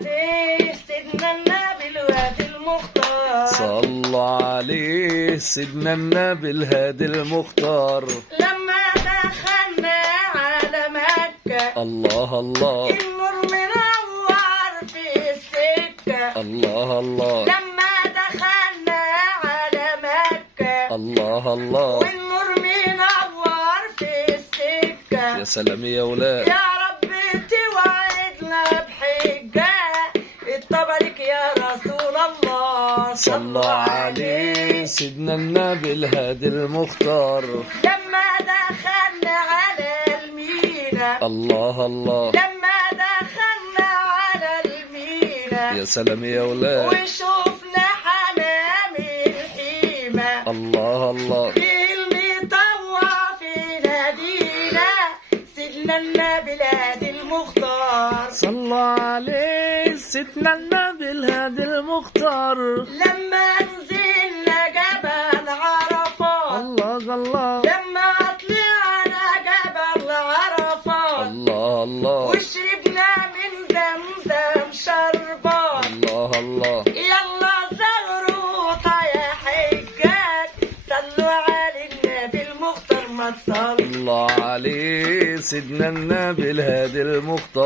عليه سيدنا النبي الوادي المختار، صلوا عليه سيدنا النبي الهادي المختار. لما دخلنا على مكة الله الله النور منور في السكة، الله الله لما دخلنا على مكة الله الله والنور منور في السكة. يا سلام يا ولاد. يا رب توعدنا بحجة اتبارك يا رسول الله، صلوا عليه سيدنا النبي الهادي المختار. لما دخلنا على المينا الله الله لما دخلنا على المينا يا سلام يا ولاد. وشوفنا حمام الحيمة الله الله المطوع في نادينا سيدنا النبي الهادي المختار. صلوا عليه سيدنا النبي الهادي المختار. لما نزلنا جبل عرفات الله الله لما طلعنا جبل عرفات الله الله وشربنا من زمزم شربات. الله الله يلا زغروطة يا حجاج صلوا على النبي المختار ما تصلوا. الله عليه سيدنا النبي الهادي المختار.